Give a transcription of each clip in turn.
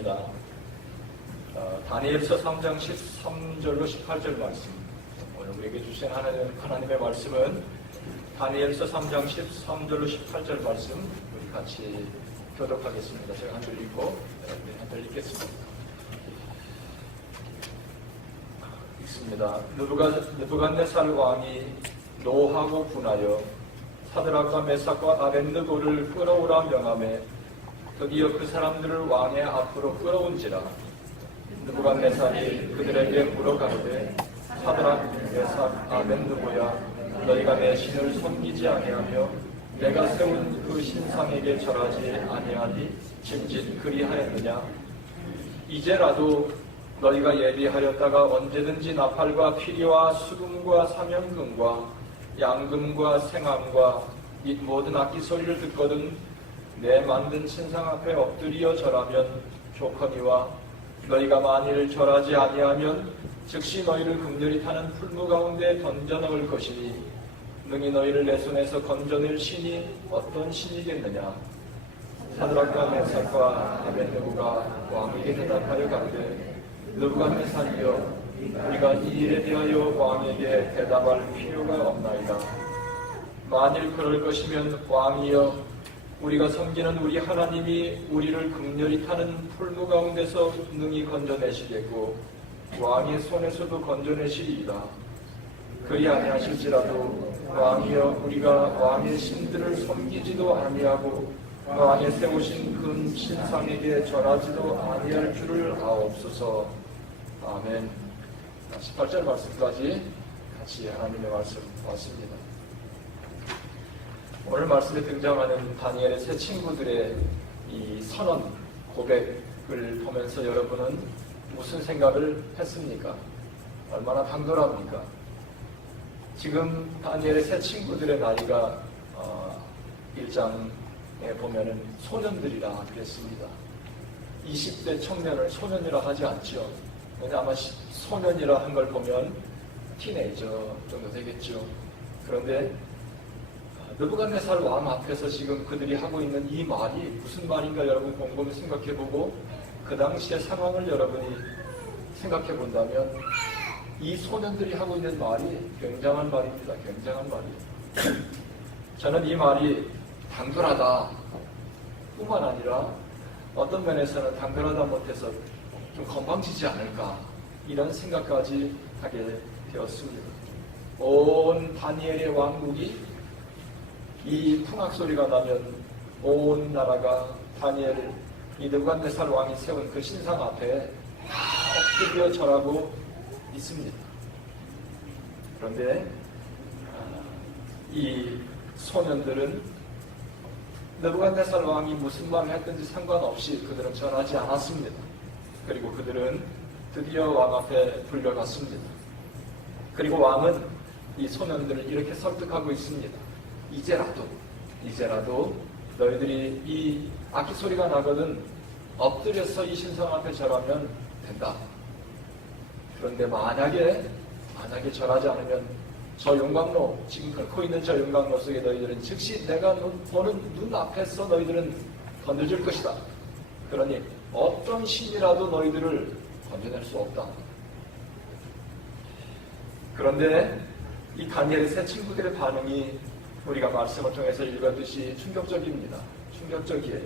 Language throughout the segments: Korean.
읽겠습니다. 다니엘서 3장 13절로 18절 말씀. 오늘 우리에게 주신 하나님의 말씀은 다니엘서 3장 13절로 18절 말씀 우리 같이 교독하겠습니다. 제가 한 절 읽고 여러분이 한 절 읽겠습니다. 읽습니다. 느부갓네살 왕이 노하고 분하여 사드락과 메삭과 아벳느고를 끌어오라 명하매 드디어 그 사람들을 왕의 앞으로 끌어온지라. 느부갓네살이 그들에게 물어가로되 사드락, 메삭, 아벳느고야, 너희가 내 신을 섬기지 아니하며 내가 세운 그 신상에게 절하지 아니하니 짐짓 그리하였느냐? 이제라도 너희가 예비하였다가 언제든지 나팔과 피리와 수금과 사면금과 양금과 생암과 이 모든 악기 소리를 듣거든 내 만든 신상 앞에 엎드려 절하면 좋거니와 너희가 만일 절하지 아니하면 즉시 너희를 극렬히 타는 풀무 가운데 던져 넣을 것이니 능히 너희를 내 손에서 건져낼 신이 어떤 신이겠느냐? 사드락과 메삭과 아벳느고가 왕에게 대답하여 가로되 느부갓네살이여, 우리가 이 일에 대하여 왕에게 대답할 필요가 없나이다. 만일 그럴 것이면 왕이여, 우리가 섬기는 우리 하나님이 우리를 극렬히 타는 풀무 가운데서 능히 건져내시겠고 왕의 손에서도 건져내시리이다. 그리 아니하실지라도 왕이여, 우리가 왕의 신들을 섬기지도 아니하고 왕의 세우신 금 신상에게 절하지도 아니할 줄을 아옵소서. 아멘. 18절 말씀까지 같이 하나님의 말씀 봤습니다. 오늘 말씀에 등장하는 다니엘의 세 친구들의 이 선언, 고백을 보면서 여러분은 무슨 생각을 했습니까? 얼마나 당돌합니까? 지금 다니엘의 세 친구들의 나이가 1장에 보면은 소년들이라 그랬습니다. 20대 청년을 소년이라 하지 않죠. 아마 소년이라 한 걸 보면 티네이저 정도 되겠죠. 그런데 느부갓네살 왕 앞에서 지금 그들이 하고 있는 이 말이 무슨 말인가 여러분 곰곰이 생각해보고 그 당시의 상황을 여러분이 생각해 본다면 이 소년들이 하고 있는 말이 굉장한 말입니다. 굉장한 말이에요. 저는 이 말이 당돌하다 뿐만 아니라 어떤 면에서는 당돌하다 못해서 좀 건방지지 않을까 이런 생각까지 하게 되었습니다. 온 다니엘의 왕국이 이 풍악 소리가 나면 온 나라가 다니엘 이 느부갓네살 왕이 세운 그 신상 앞에 엎드려 절하고 있습니다. 그런데 이 소년들은 느부갓네살 왕이 무슨 말을 했든지 상관없이 그들은 절하지 않았습니다. 그리고 그들은 드디어 왕 앞에 불려갔습니다. 그리고 왕은 이 소년들을 이렇게 설득하고 있습니다. 이제라도 너희들이 이 악기 소리가 나거든 엎드려서 이 신상 앞에 절하면 된다. 그런데 만약에 절하지 않으면 저 용광로, 지금 끓고 있는 저 용광로 속에 너희들은 즉시 내가 보는 눈 앞에서 너희들은 건져줄 것이다. 그러니 어떤 신이라도 너희들을 건져낼 수 없다. 그런데 이 다니엘의 세 친구들의 반응이 우리가 말씀을 통해서 읽었듯이 충격적입니다. 충격적이에요.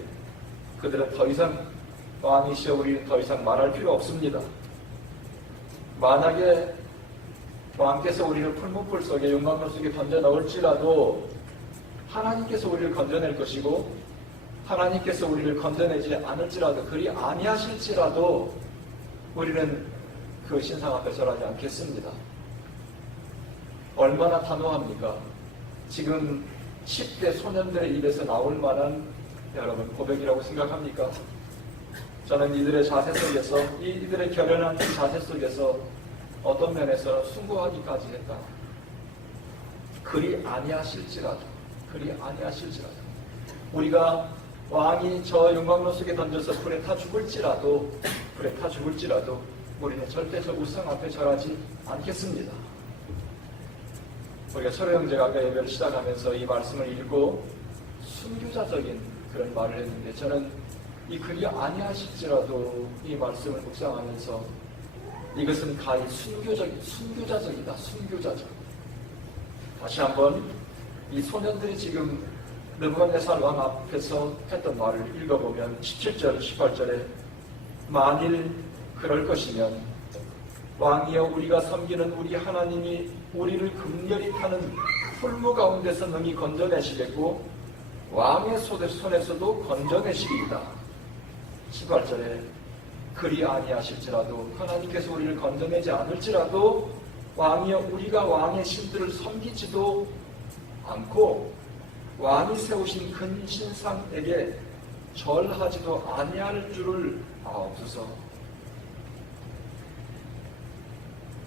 그들은 더 이상 왕이시여 우리는 더 이상 말할 필요 없습니다. 만약에 왕께서 우리를 풀무불 속에 용광로 속에 던져 넣을지라도 하나님께서 우리를 건져낼 것이고 하나님께서 우리를 건져내지 않을지라도 그리 아니하실지라도 우리는 그 신상 앞에 절하지 않겠습니다. 얼마나 단호합니까? 지금 10대 소년들의 입에서 나올 만한 여러분 고백이라고 생각합니까? 저는 이들의 자세 속에서 이들의 결연한 자세 속에서 어떤 면에서 숭고하기까지 했다. 그리 아니하실지라도 우리가 왕이 저 용광로 속에 던져서 불에 타 죽을지라도 우리는 절대 저 우상 앞에 절하지 않겠습니다. 우리가 철호 형제가 아까 예배를 시작하면서 이 말씀을 읽고 순교자적인 그런 말을 했는데 저는 이 그리 아니하실지라도 이 말씀을 묵상하면서 이것은 가히 순교자적이다. 순교자적. 다시 한번 이 소년들이 지금 느부갓네살 왕 앞에서 했던 말을 읽어보면 17절, 18절에 만일 그럴 것이면 왕이여 우리가 섬기는 우리 하나님이 우리를 극렬히 타는 풀무 가운데서 능히 건져내시겠고 왕의 손에서도 건져내시리이다. 18절에 그리 아니하실지라도 하나님께서 우리를 건져내지 않을지라도 왕이여 우리가 왕의 신들을 섬기지도 않고 왕이 세우신 근신상에게 절하지도 아니할 줄을 아옵소서.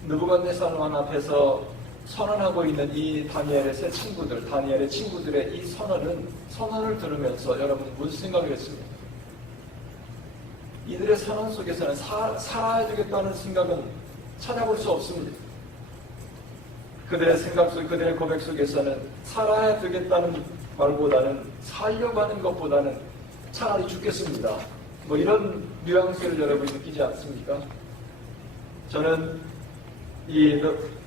느부갓네살 왕 앞에서 선언하고 있는 이 다니엘의 세 친구들, 다니엘의 친구들의 이 선언을 들으면서 여러분 무슨 생각을 했습니까? 이들의 선언 속에서는 살아야 되겠다는 생각은 찾아볼 수 없습니다. 그들의 생각 속, 그들의 고백 속에서는 살아야 되겠다는 말보다는 살려고 하는 것보다는 차라리 죽겠습니다. 뭐 이런 뉘앙스를 여러분이 느끼지 않습니까? 저는 이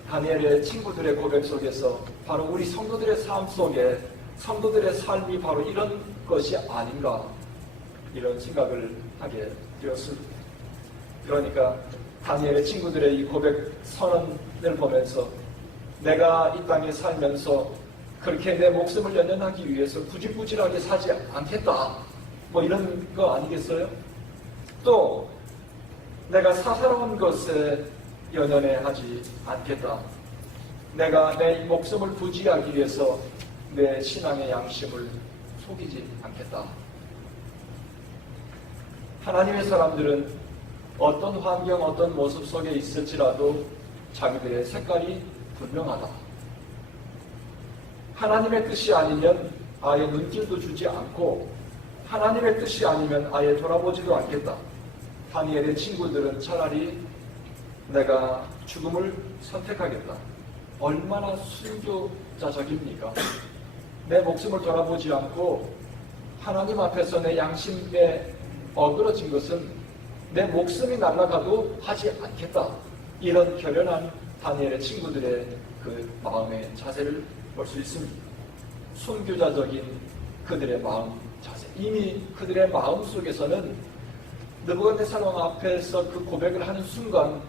다니엘의 친구들의 고백 속에서 바로 우리 성도들의 삶 속에 성도들의 삶이 바로 이런 것이 아닌가 이런 생각을 하게 되었습니다. 그러니까 다니엘의 친구들의 이 고백 선언을 보면서 내가 이 땅에 살면서 그렇게 내 목숨을 연연하기 위해서 구질구질하게 사지 않겠다. 뭐 이런 거 아니겠어요? 또 내가 사사로운 것에 연연해 하지 않겠다. 내가 내 목숨을 부지하기 위해서 내 신앙의 양심을 속이지 않겠다. 하나님의 사람들은 어떤 환경, 어떤 모습 속에 있을지라도 자기들의 색깔이 분명하다. 하나님의 뜻이 아니면 아예 눈길도 주지 않고 하나님의 뜻이 아니면 아예 돌아보지도 않겠다. 다니엘의 친구들은 차라리 내가 죽음을 선택하겠다. 얼마나 순교자적입니까? 내 목숨을 돌아보지 않고 하나님 앞에서 내 양심에 어그러진 것은 내 목숨이 날아가도 하지 않겠다. 이런 결연한 다니엘의 친구들의 그 마음의 자세를 볼 수 있습니다. 순교자적인 그들의 마음 자세. 이미 그들의 마음 속에서는 느부갓네살 왕 앞에서 그 고백을 하는 순간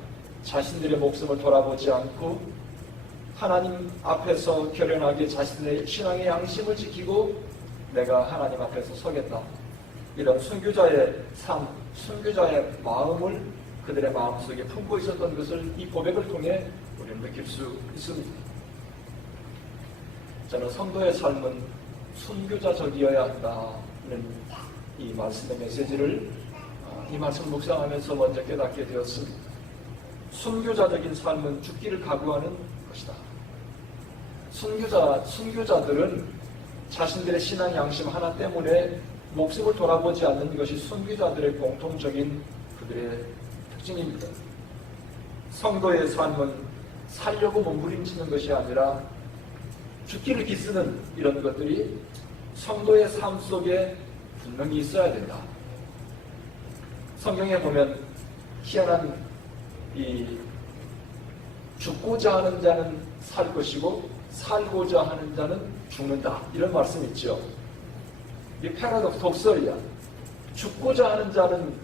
자신들의 목숨을 돌아보지 않고 하나님 앞에서 결연하게 자신의 신앙의 양심을 지키고 내가 하나님 앞에서 서겠다. 이런 순교자의 삶, 순교자의 마음을 그들의 마음속에 품고 있었던 것을 이 고백을 통해 우리는 느낄 수 있습니다. 저는 성도의 삶은 순교자적이어야 한다는 이 말씀의 메시지를 이 말씀을 묵상하면서 먼저 깨닫게 되었습니다. 순교자적인 삶은 죽기를 각오하는 것이다. 순교자들은 자신들의 신앙 양심 하나 때문에 목숨을 돌아보지 않는 것이 순교자들의 공통적인 그들의 특징입니다. 성도의 삶은 살려고 몸부림치는 것이 아니라 죽기를 기쓰는 이런 것들이 성도의 삶 속에 분명히 있어야 된다. 성경에 보면 희한한 이 죽고자 하는 자는 살 것이고 살고자 하는 자는 죽는다. 이런 말씀이 있죠. 이 패러독스 독설이야. 죽고자 하는 자는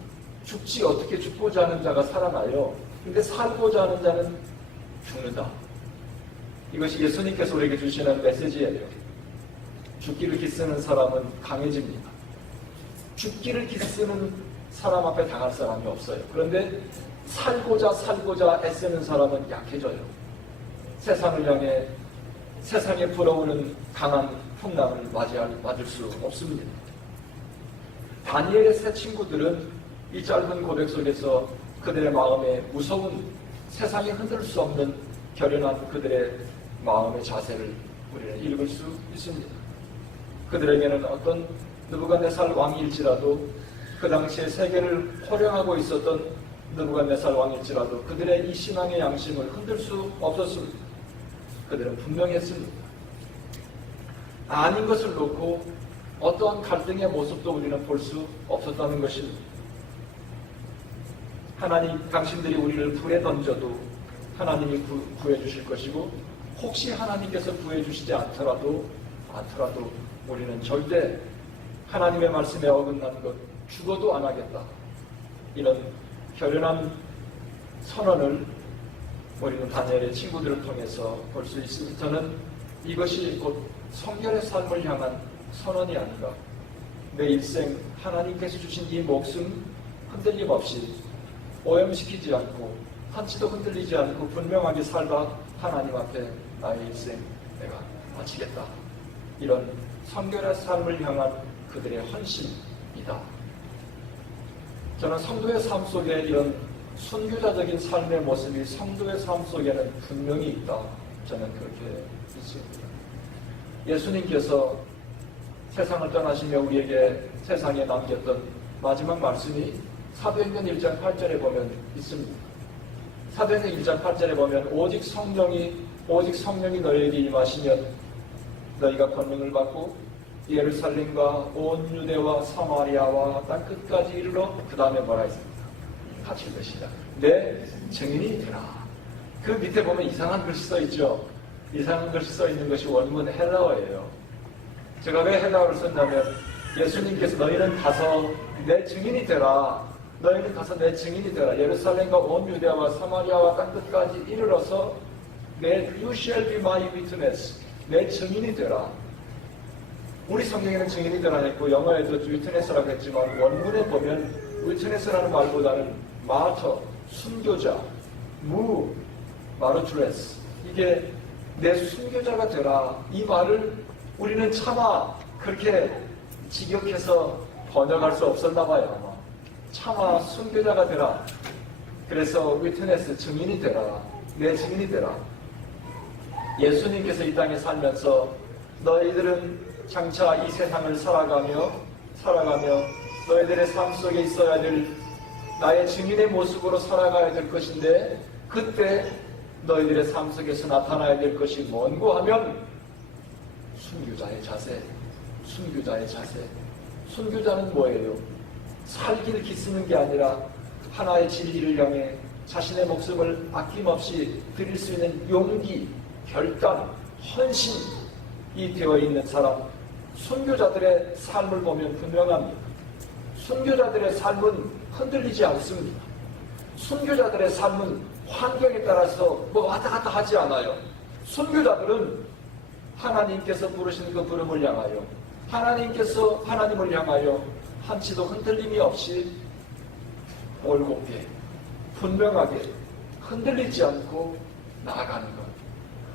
죽지 어떻게 죽고자 하는 자가 살아나요? 근데 살고자 하는 자는 죽는다. 이것이 예수님께서 우리에게 주시는 메시지예요. 죽기를 기쓰는 사람은 강해집니다. 죽기를 기쓰는 사람 앞에 당할 사람이 없어요. 그런데 살고자 애쓰는 사람은 약해져요. 세상을 향해 세상에 불어오는 강한 풍랑을 맞을 수 없습니다. 다니엘의 세 친구들은 이 짧은 고백 속에서 그들의 마음에 무서운 세상에 흔들 수 없는 결연한 그들의 마음의 자세를 우리는 읽을 수 있습니다. 그들에게는 어떤 느부갓네살 왕일지라도 그 당시에 세계를 호령하고 있었던 느부갓네살 왕일지라도 그들의 이 신앙의 양심을 흔들 수 없었습니다. 그들은 분명했습니다. 아닌 것을 놓고 어떠한 갈등의 모습도 우리는 볼 수 없었다는 것입니다. 하나님, 당신들이 우리를 불에 던져도 하나님이 구해주실 것이고, 혹시 하나님께서 구해주시지 않더라도 우리는 절대 하나님의 말씀에 어긋난 것 죽어도 안 하겠다, 이런 결연한 선언을 우리는 다니엘의 친구들을 통해서 볼 수 있습니다. 저는 이것이 곧 성결의 삶을 향한 선언이 아닌가. 내 일생 하나님께서 주신 이 목숨 흔들림 없이 오염시키지 않고 한치도 흔들리지 않고 분명하게 살다 하나님 앞에 나의 일생 내가 바치겠다. 이런 성결의 삶을 향한 그들의 헌신이다. 저는 성도의 삶 속에 이런 순교자적인 삶의 모습이 성도의 삶 속에는 분명히 있다. 저는 그렇게 믿습니다. 예수님께서 세상을 떠나시며 우리에게 세상에 남겼던 마지막 말씀이 사도행전 1장 8절에 보면 있습니다. 사도행전 1장 8절에 보면 오직 성령이 너희에게 임하시면 너희가 권능을 받고 예루살렘과 온 유대와 사마리아와 땅 끝까지 이르러, 그 다음에 뭐라 했습니까? 같이 읽으시다. 내 증인이 되라. 그 밑에 보면 이상한 글씨 써 있죠. 이상한 글씨 써 있는 것이 원문 헬라어예요. 제가 왜 헬라어를 썼냐면, 예수님께서 너희는 가서 내 증인이 되라. 너희는 가서 내 증인이 되라. 예루살렘과 온 유대와 사마리아와 땅 끝까지 이르러서 You shall be my witness. 내 증인이 되라. 우리 성경에는 증인이 되라 했고, 영어에도 witness라고 했지만 원문에 보면 witness라는 말보다는 마터, 순교자, 마르투레스, 이게 내 순교자가 되라. 이 말을 우리는 차마 그렇게 직역해서 번역할 수 없었나 봐요. 아마. 차마 순교자가 되라. 그래서 위트네스, 증인이 되라. 내 증인이 되라. 예수님께서 이 땅에 살면서 너희들은 장차 이 세상을 살아가며 너희들의 삶 속에 있어야 될 나의 증인의 모습으로 살아가야 될 것인데, 그때 너희들의 삶 속에서 나타나야 될 것이 뭔고 하면 순교자의 자세. 순교자는 뭐예요? 살기를 기쓰는 게 아니라 하나의 진리를 향해 자신의 목숨을 아낌없이 드릴 수 있는 용기, 결단, 헌신이 되어 있는 사람. 순교자들의 삶을 보면 분명합니다. 순교자들의 삶은 흔들리지 않습니다. 순교자들의 삶은 환경에 따라서 왔다 갔다 하지 않아요. 순교자들은 하나님께서 부르신 그 부름을 향하여, 하나님을 향하여 한치도 흔들림이 없이 올곧게, 분명하게, 흔들리지 않고 나아가는 것.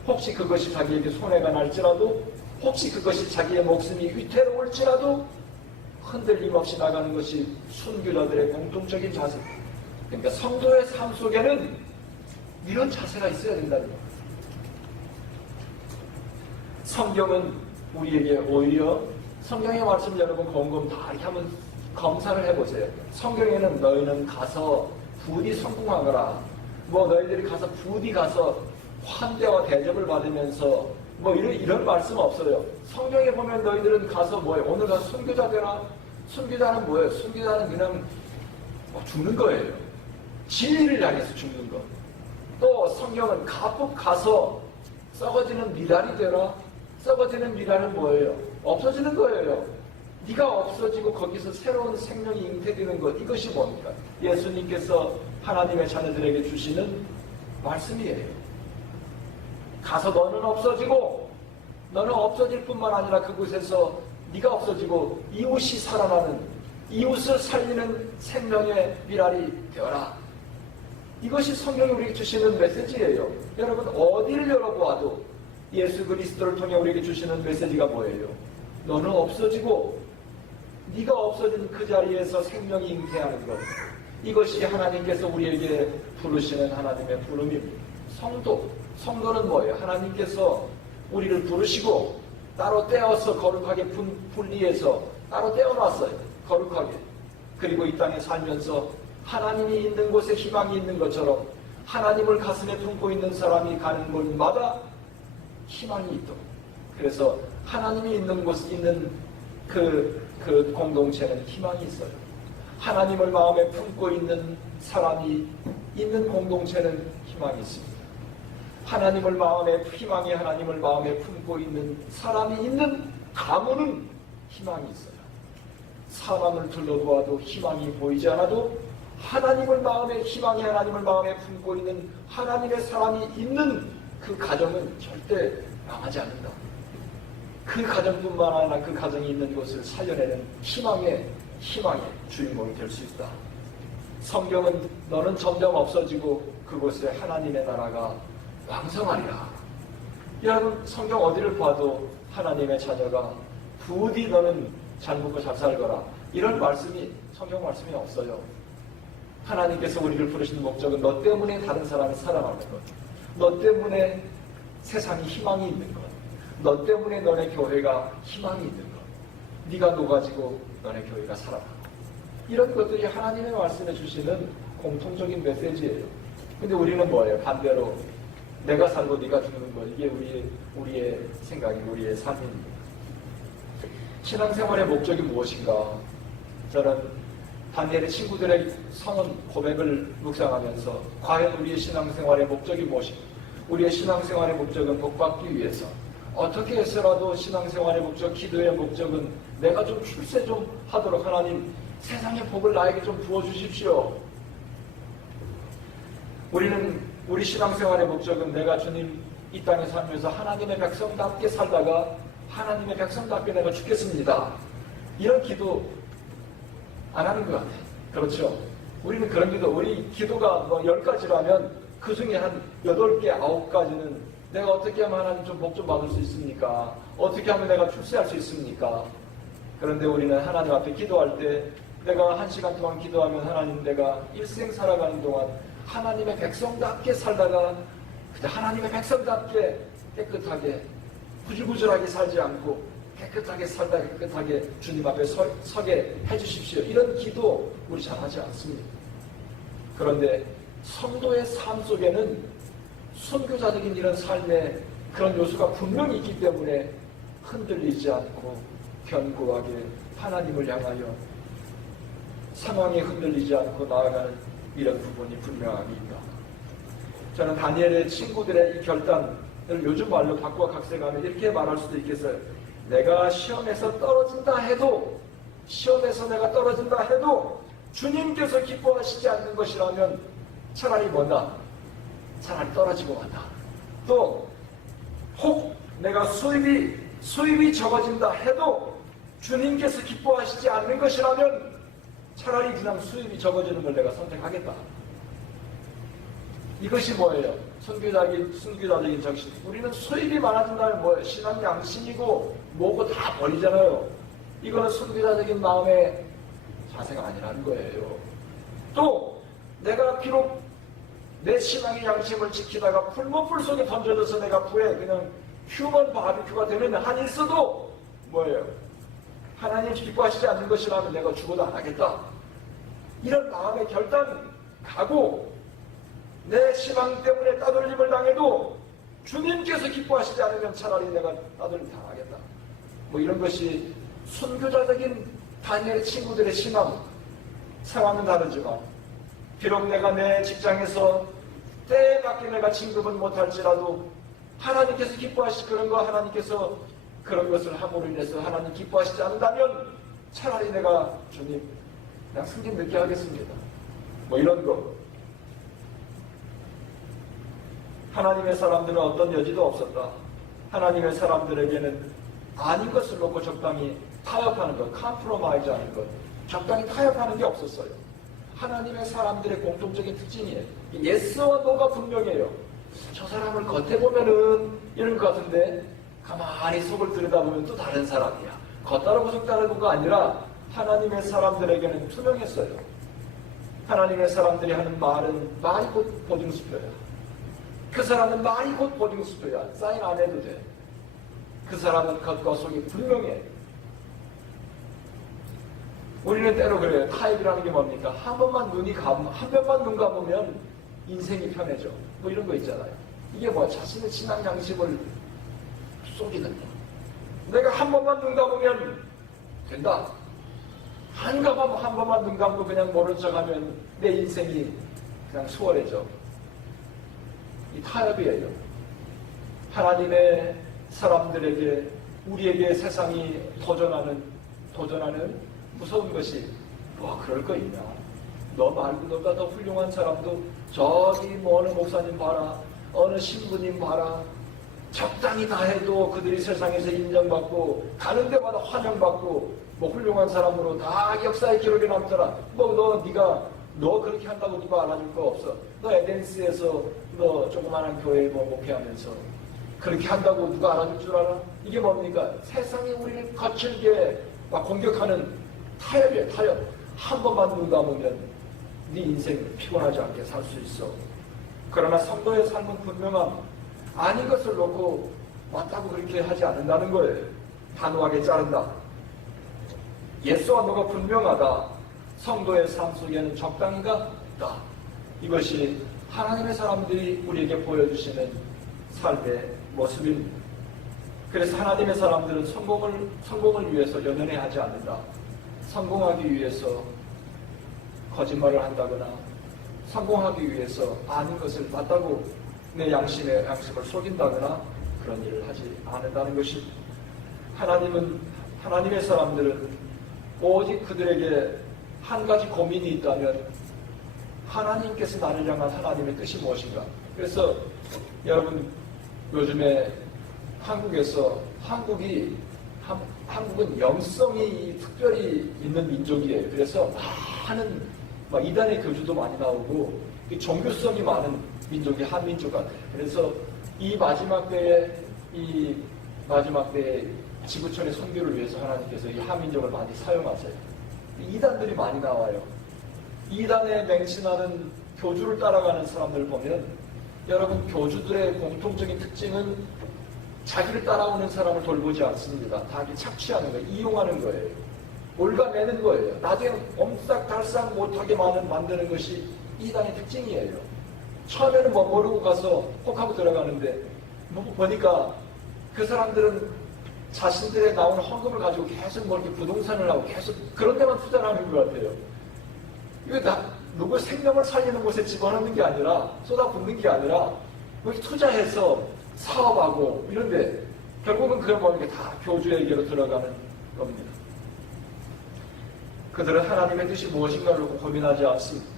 혹시 그것이 자기에게 손해가 날지라도, 혹시 그것이 자기의 목숨이 위태로울지라도 흔들림 없이 나가는 것이 순교자들의 공통적인 자세. 그러니까 성도의 삶 속에는 이런 자세가 있어야 된다는 거예요. 성경은 우리에게 오히려, 성경의 말씀 여러분 곰곰 다 이렇게 한번 검사를 해보세요. 성경에는 너희는 가서 부디 성공하거라, 너희들이 가서 부디 가서 환대와 대접을 받으면서 이런 말씀 없어요. 성경에 보면 너희들은 가서 뭐예요? 오늘 가서 순교자 되라. 순교자는 뭐예요? 순교자는 그냥 죽는 거예요. 진리를 향해서 죽는 것. 또 성경은 가폭 가서 썩어지는 미랄이 되라. 썩어지는 미랄은 뭐예요? 없어지는 거예요. 네가 없어지고 거기서 새로운 생명이 잉태되는 것. 이것이 뭡니까? 예수님께서 하나님의 자녀들에게 주시는 말씀이에요. 가서 너는 없어지고, 너는 없어질 뿐만 아니라 그곳에서 네가 없어지고 이웃이 살아나는, 이웃을 살리는 생명의 미랄이 되어라. 이것이 성경이 우리에게 주시는 메시지예요. 여러분, 어디를 열어보아도 예수 그리스도를 통해 우리에게 주시는 메시지가 뭐예요? 너는 없어지고 네가 없어진 그 자리에서 생명이 잉태하는 것. 이것이 하나님께서 우리에게 부르시는 하나님의 부름입니다. 성도는 뭐예요? 하나님께서 우리를 부르시고 따로 떼어서 거룩하게 분리해서 따로 떼어놨어요. 거룩하게. 그리고 이 땅에 살면서 하나님이 있는 곳에 희망이 있는 것처럼 하나님을 가슴에 품고 있는 사람이 가는 곳마다 희망이 있도록. 그래서 하나님이 있는 곳에 있는 그 공동체는 희망이 있어요. 하나님을 마음에 품고 있는 사람이 있는 공동체는 희망이 있습니다. 하나님을 마음에 품고 있는 사람이 있는 가문은 희망이 있어요. 사람을 둘러보아도 희망이 보이지 않아도 하나님을 마음에 품고 있는 하나님의 사람이 있는 그 가정은 절대 망하지 않는다. 그 가정뿐만 아니라 그 가정이 있는 곳을 살려내는 희망의 주인공이 될 수 있다. 성경은 너는 점점 없어지고 그곳에 하나님의 나라가 왕성하리라. 여러분, 성경 어디를 봐도 하나님의 자녀가 부디 너는 잘 먹고 잘 살거라, 이런 성경 말씀이 없어요. 하나님께서 우리를 부르신 목적은 너 때문에 다른 사람이 살아나는 것, 너 때문에 세상이 희망이 있는 것, 너 때문에 너네 교회가 희망이 있는 것, 네가 녹아지고 너네 교회가 살아나고, 이런 것들이 하나님의 말씀해 주시는 공통적인 메시지예요. 근데 우리는 뭐예요? 반대로 내가 살고 네가 죽는 것, 이게 우리의 생각이고 우리의 삶입니다. 신앙생활의 목적이 무엇인가? 저는 다니엘의 친구들의 성은 고백을 묵상하면서 과연 우리의 신앙생활의 목적이 무엇인가? 우리의 신앙생활의 목적은 복받기 위해서, 어떻게 해서라도 신앙생활의 목적, 기도의 목적은 내가 좀 출세 좀 하도록 하나님 세상의 복을 나에게 좀 부어주십시오. 우리 신앙생활의 목적은 내가 주님 이 땅에 살면서 하나님의 백성답게 살다가 하나님의 백성답게 내가 죽겠습니다, 이런 기도 안 하는 것 같아요. 그렇죠? 우리는 그런 우리 기도가 10가지라면 그 중에 한 8개, 9가지는 내가 어떻게 하면 하나님 좀 복 좀 받을 수 있습니까? 어떻게 하면 내가 출세할 수 있습니까? 그런데 우리는 하나님 앞에 기도할 때 내가 1시간 동안 기도하면 하나님, 내가 일생 살아가는 동안 하나님의 백성답게 살다가 하나님의 백성답게 깨끗하게 구질구질하게 살지 않고 깨끗하게 살다 깨끗하게 주님 앞에 서게 해주십시오, 이런 기도 우리 잘하지 않습니다. 그런데 성도의 삶 속에는 선교자적인 이런 삶의 그런 요소가 분명히 있기 때문에 흔들리지 않고 견고하게 하나님을 향하여 상황에 흔들리지 않고 나아가는 이런 부분이 분명하게 있다. 저는 다니엘의 친구들의 이 결단을 요즘 말로 바꿔 각색하면 이렇게 말할 수도 있겠어요. 내가 시험에서 내가 떨어진다 해도 주님께서 기뻐하시지 않는 것이라면 차라리 차라리 떨어지고 간다. 또 혹 내가 수입이 적어진다 해도 주님께서 기뻐하시지 않는 것이라면 차라리 그냥 수입이 적어지는 걸 내가 선택하겠다. 이것이 뭐예요? 순교자적인 정신. 우리는 수입이 많아진다면 뭐예요? 신앙 양심이고 뭐고 다 버리잖아요. 이거는 순교자적인 마음의 자세가 아니라는 거예요. 또 내가 비록 내 신앙의 양심을 지키다가 풀무불 속에 던져져서 내가 불에 그냥 휴먼 바비큐가 되면 한일 써도 뭐예요? 하나님 기뻐하시지 않는 것이라면 내가 죽어도 안 하겠다. 이런 마음의 결단 가고, 내 신앙 때문에 따돌림을 당해도 주님께서 기뻐하시지 않으면 차라리 내가 따돌림 당하겠다. 이런 것이 순교자적인 다니엘의 친구들의 신앙 상황은 다르지만, 비록 내가 내 직장에서 때에 맞게 내가 진급은 못할지라도 하나님께서 하나님께서 그런 것을 함으로 인해서 하나님 기뻐하시지 않는다면 차라리 내가 주님 그냥 승진 늦게 하겠습니다. 이런 거. 하나님의 사람들은 어떤 여지도 없었다. 하나님의 사람들에게는 아닌 것을 놓고 적당히 타협하는 것, 컴프로마이즈 하는 것, 적당히 타협하는 게 없었어요. 하나님의 사람들의 공통적인 특징이에요. 예스와 노가 분명해요. 저 사람을 겉에 보면은 이런 것 같은데 가만히 속을 들여다보면 또 다른 사람이야. 겉따르고 속따르는 거 아니라 하나님의 사람들에게는 투명했어요. 하나님의 사람들이 하는 말은 말이 곧 보증수표야. 그 사람은 말이 곧 보증수표야. 사인 안 해도 돼. 그 사람은 겉과 속이 분명해. 우리는 때로 그래요. 타입이라는 게 뭡니까? 한 번만 눈 감으면 인생이 편해져. 이런 거 있잖아요. 이게 자신의 신앙 양심을 속이는 거. 내가 한 번만 눈 감으면 된다. 한 번만 눈 감고 그냥 모른 척하면 내 인생이 그냥 수월해져. 이 타협이에요. 하나님의 사람들에게, 우리에게 세상이 도전하는 무서운 것이 그럴 거 있냐. 너 말고 너보다 더 훌륭한 사람도 저기 어느 목사님 봐라, 어느 신부님 봐라, 적당히 다 해도 그들이 세상에서 인정받고 가는 데마다 환영받고 훌륭한 사람으로 다 역사의 기록에 남더라. 너 그렇게 한다고 누가 알아줄 거 없어. 너 에덴스에서 너 조그마한 교회에 목회하면서 그렇게 한다고 누가 알아줄 줄 알아? 이게 뭡니까? 세상이 우리를 거칠게 공격하는 타협이에요. 타협. 한 번만 눈 감으면 네 인생 피곤하지 않게 살 수 있어. 그러나 성도의 삶은 분명함, 아닌 것을 놓고 맞다고 그렇게 하지 않는다는 거예요. 단호하게 자른다. 예수와 너가 분명하다. 성도의 삶 속에는 적당히가 있다. 이것이 하나님의 사람들이 우리에게 보여주시는 삶의 모습입니다. 그래서 하나님의 사람들은 성공을 위해서 연연해 하지 않는다. 성공하기 위해서 거짓말을 한다거나 성공하기 위해서 아닌 것을 맞다고 내 양심을 속인다거나 그런 일을 하지 않는다는 것이, 하나님의 사람들은 오직 그들에게 한 가지 고민이 있다면 하나님께서 나를 향한 하나님의 뜻이 무엇인가. 그래서 여러분 요즘에 한국은 영성이 특별히 있는 민족이에요. 그래서 많은 이단의 교주도 많이 나오고 종교성이 많은 민족이 한민족 같아요. 그래서 이 마지막 때에 지구촌의 선교를 위해서 하나님께서 이 한민족을 많이 사용하세요. 이단들이 많이 나와요. 이단에 맹신하는 교주를 따라가는 사람들을 보면, 여러분 교주들의 공통적인 특징은 자기를 따라오는 사람을 돌보지 않습니다. 다 착취하는 거예요. 이용하는 거예요. 올가매는 거예요. 나중에 옴싹달싹 못하게 만드는 것이 이단의 특징이에요. 처음에는 모르고 가서 혹하고 들어가는데 보니까 그 사람들은 자신들의 나오는 헌금을 가지고 계속 이렇게 부동산을 하고 계속 그런 데만 투자를 하는 것 같아요. 이거 누구 생명을 살리는 곳에 집어넣는 게 아니라, 쏟아붓는 게 아니라 여기 투자해서 사업하고 이런데 결국은 그런 뭡니까? 다 교주에게로 들어가는 겁니다. 그들은 하나님의 뜻이 무엇인가를 놓고 고민하지 않습니다.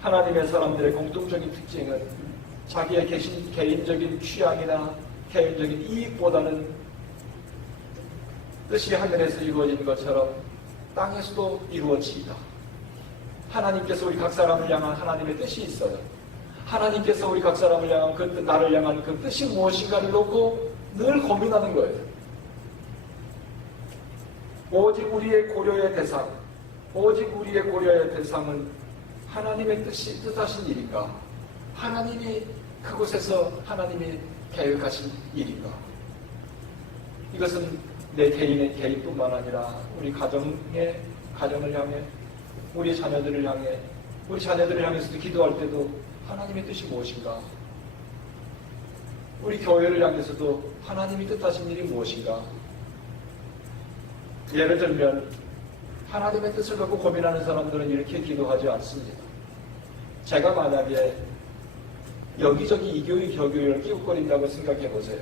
하나님의 사람들의 공통적인 특징은 자기의 개인적인 취향이나 개인적인 이익보다는 뜻이 하늘에서 이루어지는 것처럼 땅에서도 이루어지이다. 하나님께서 우리 각 사람을 향한 하나님의 뜻이 있어요. 하나님께서 우리 각 사람을 향한 나를 향한 그 뜻이 무엇인가를 놓고 늘 고민하는 거예요. 오직 우리의 고려의 대상은 하나님의 뜻하신 일인가? 하나님이 그곳에서 하나님이 계획하신 일인가? 이것은 내 개인뿐만 아니라 우리 가정을 향해, 우리 자녀들을 향해서도 기도할 때도 하나님의 뜻이 무엇인가? 우리 교회를 향해서도 하나님이 뜻하신 일이 무엇인가? 예를 들면 하나님의 뜻을 갖고 고민하는 사람들은 이렇게 기도하지 않습니다. 제가 만약에 여기저기 이 교회 저 교회를 끼웃거린다고 생각해 보세요.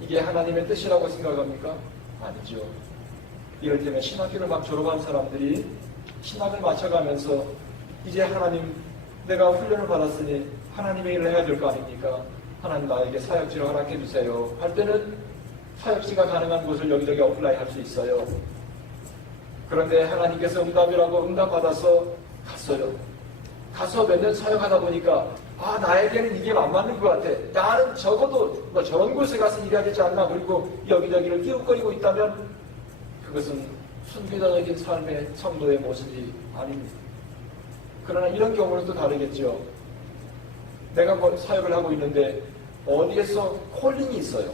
이게 하나님의 뜻이라고 생각합니까? 아니죠. 이를테면 신학교를 막 졸업한 사람들이 신학을 마쳐가면서 이제 하나님, 내가 훈련을 받았으니 하나님의 일을 해야 될 거 아닙니까? 하나님 나에게 사역지를 허락해 주세요. 할 때는 사역지가 가능한 곳을 여기저기 어플라이 할 수 있어요. 그런데 하나님께서 응답이라고 응답받아서 갔어요. 가서 몇 년 사역하다 보니까 나에게는 이게 안 맞는 것 같아. 나는 적어도 저런 곳에 가서 일해야 되지 않나. 그리고 여기저기를 끼웃거리고 있다면 그것은 순교자적인 삶의 성도의 모습이 아닙니다. 그러나 이런 경우는 또 다르겠죠. 내가 사역을 하고 있는데 어디에서 콜링이 있어요.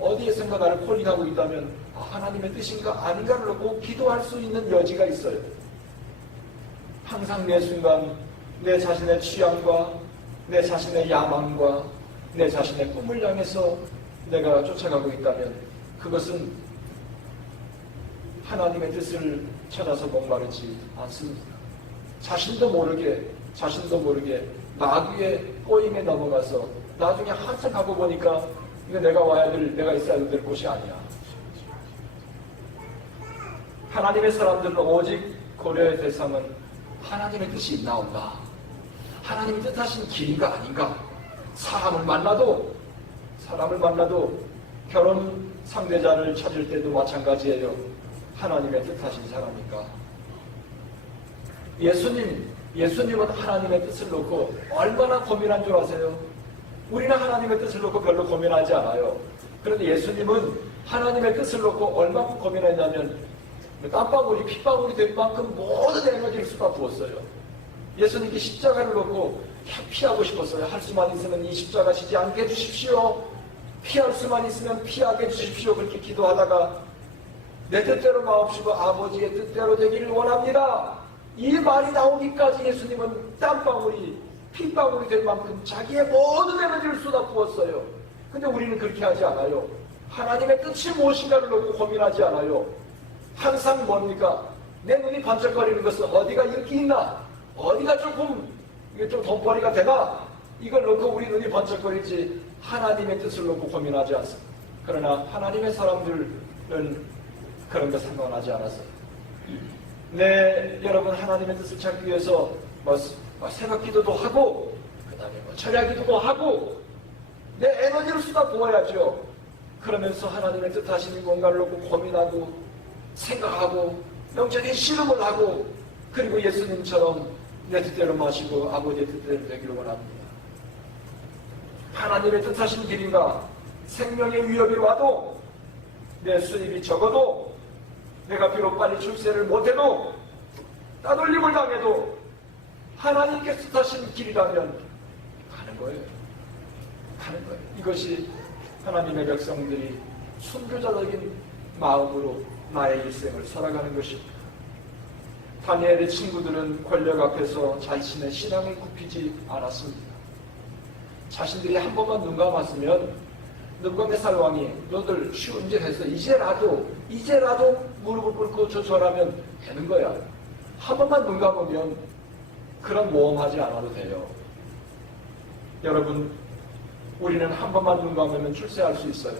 어디에선가 나를 콜링하고 있다면 하나님의 뜻인가 아닌가를 놓고 기도할 수 있는 여지가 있어요. 항상 매 순간 내 자신의 취향과 내 자신의 야망과 내 자신의 꿈을 향해서 내가 쫓아가고 있다면 그것은 하나님의 뜻을 찾아서 목마르지 않습니다. 자신도 모르게 마귀의 꼬임에 넘어가서 나중에 한참 가고 보니까 이거 내가 있어야 될 곳이 아니야. 하나님의 사람들은 오직 고려의 대상은 하나님의 뜻이 있나 없나, 하나님이 뜻하신 길인가 아닌가. 사람을 만나도 결혼 상대자를 찾을 때도 마찬가지예요. 하나님의 뜻하신 사람인가. 예수님은 하나님의 뜻을 놓고 얼마나 고민한 줄 아세요? 우리는 하나님의 뜻을 놓고 별로 고민하지 않아요. 그런데 예수님은 하나님의 뜻을 놓고 얼마나 고민했냐면 땀방울이 핏방울이 될 만큼 모든 에너지를 쏟아부었어요. 예수님께 십자가를 놓고 피하고 싶었어요. 할 수만 있으면 이 십자가 지지 않게 해주십시오. 피할 수만 있으면 피하게 해주십시오. 그렇게 기도하다가 내 뜻대로 마옵시고 아버지의 뜻대로 되기를 원합니다. 이 말이 나오기까지 예수님은 땀방울이 핏방울이 될 만큼 자기의 모든 에너지를 쏟아부었어요. 근데 우리는 그렇게 하지 않아요. 하나님의 뜻이 무엇인가를 놓고 고민하지 않아요. 항상 뭡니까? 내 눈이 반짝거리는 것은 어디가 인기 있나? 어디가 이게 좀 돈벌이가 되나? 이걸 놓고 우리 눈이 번쩍거리지 하나님의 뜻을 놓고 고민하지 않습니다. 그러나 하나님의 사람들은 그런 거 상관하지 않았어요. 여러분 하나님의 뜻을 찾기 위해서 새벽 기도도 하고 그 다음에 철야 기도도 하고 내 에너지를 쏟아 부어야죠. 그러면서 하나님의 뜻하시는 뭔가를 놓고 고민하고 생각하고 영적인 씨름을 하고 그리고 예수님처럼 내 뜻대로 마시고 아버지의 뜻대로 되기를 원합니다. 하나님의 뜻하신 길인가? 생명의 위협이 와도 내 수입이 적어도 내가 비록 빨리 출세를 못해도 따돌림을 당해도 하나님께 뜻하신 길이라면 가는 거예요. 이것이 하나님의 백성들이 순교자적인 마음으로 나의 일생을 살아가는 것입니다. 다니엘의 친구들은 권력 앞에서 자신의 신앙을 굽히지 않았습니다. 자신들이 한 번만 눈 감았으면 느부갓네살 왕이 너들 쉬운 일 해서 이제라도 무릎을 꿇고 절하면 되는 거야. 한 번만 눈 감으면 그런 모험하지 않아도 돼요. 여러분, 우리는 한 번만 눈 감으면 출세할 수 있어요.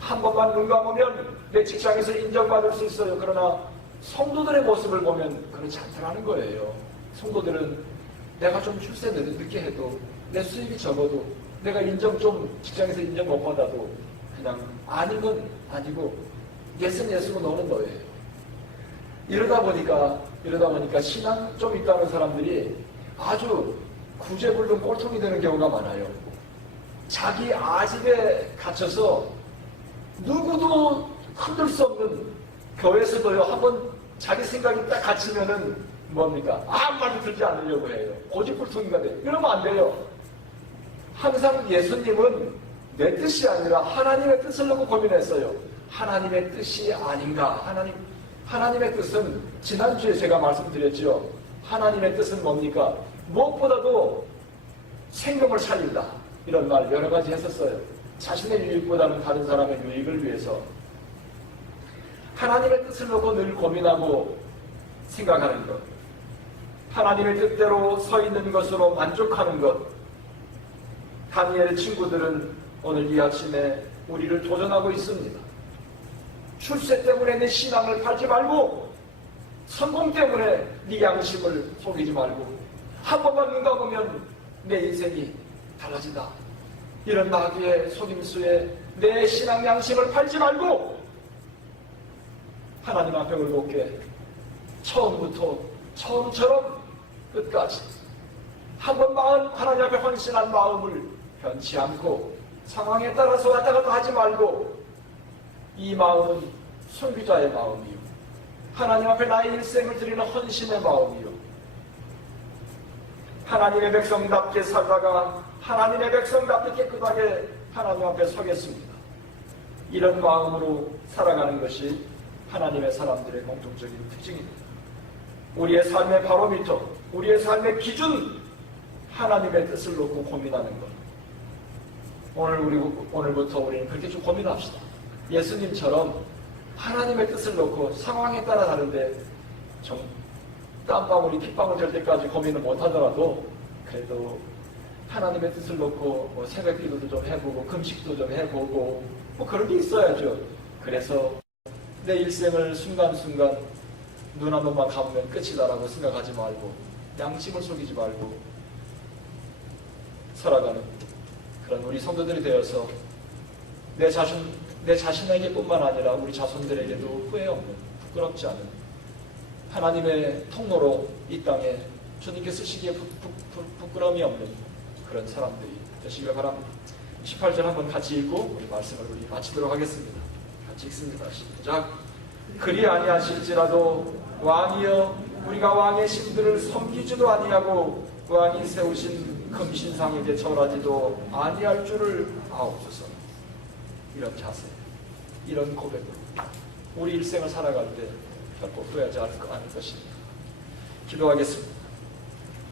한 번만 눈 감으면 내 직장에서 인정받을 수 있어요. 그러나 성도들의 모습을 보면 그렇지 않다는 거예요. 성도들은 내가 좀 출세 늦게 해도 내 수입이 적어도 내가 직장에서 인정 못 받아도 그냥 아닌 건 아니고 예수는 예수고 너는 너예요. 이러다 보니까 신앙 좀 있다는 사람들이 아주 구제불능 꼴통이 되는 경우가 많아요. 자기 아집에 갇혀서 누구도 흔들 수 없는 교회에서도요, 한번 자기 생각이 딱 갇히면은 뭡니까? 아무 말도 들지 않으려고 해요. 고집불통이가 돼요. 이러면 안 돼요. 항상 예수님은 내 뜻이 아니라 하나님의 뜻을 놓고 고민했어요. 하나님의 뜻이 아닌가? 하나님의 뜻은 지난주에 제가 말씀드렸죠. 하나님의 뜻은 뭡니까? 무엇보다도 생명을 살린다. 이런 말 여러 가지 했었어요. 자신의 유익보다는 다른 사람의 유익을 위해서. 하나님의 뜻을 놓고 늘 고민하고 생각하는 것. 하나님의 뜻대로 서 있는 것으로 만족하는 것. 다니엘의 친구들은 오늘 이 아침에 우리를 도전하고 있습니다. 출세 때문에 내 신앙을 팔지 말고, 성공 때문에 네 양심을 속이지 말고, 한 번만 눈 감으면 내 인생이 달라진다. 이런 마귀의 속임수에 내 신앙 양심을 팔지 말고 하나님 앞에 올곧게 처음처럼 끝까지 한 번만 하나님 앞에 헌신한 마음을 변치 않고 상황에 따라서 왔다 갔다 하지 말고, 이 마음은 순교자의 마음이요, 하나님 앞에 나의 일생을 드리는 헌신의 마음이요, 하나님의 백성답게 살다가 하나님의 백성답게 깨끗하게 하나님 앞에 서겠습니다. 이런 마음으로 살아가는 것이 하나님의 사람들의 공통적인 특징입니다. 우리의 삶의 바로미터, 우리의 삶의 기준, 하나님의 뜻을 놓고 고민하는 것. 오늘부터 우리는 그렇게 좀 고민합시다. 예수님처럼 하나님의 뜻을 놓고 상황에 따라 다른데 땀방울이 핏방울 될 때까지 고민을 못하더라도 그래도 하나님의 뜻을 놓고 뭐 새벽 기도도 좀 해보고 금식도 좀 해보고 뭐 그런 게 있어야죠. 그래서 내 일생을 순간순간 눈 한 번만 감으면 끝이다라고 생각하지 말고 양심을 속이지 말고 살아가는 그런 우리 성도들이 되어서 내 자신에게 뿐만 아니라 우리 자손들에게도 후회 없는 부끄럽지 않은 하나님의 통로로 이 땅에 주님께 쓰시기에 부끄러움이 없는 그런 사람들이 되시기를 바랍니다. 18절 한번 같이 읽고 우리 말씀을 우리 마치도록 하겠습니다. 같이 읽습니다. 시작. 그리 아니하실지라도 왕이여 우리가 왕의 신들을 섬기지도 아니하고 왕이 세우신 금신상에게 절하지도 아니할 줄을 아옵소서. 이런 자세, 이런 고백으로 우리 일생을 살아갈 때 결코 후회하지 않을 것입니다. 기도하겠습니다.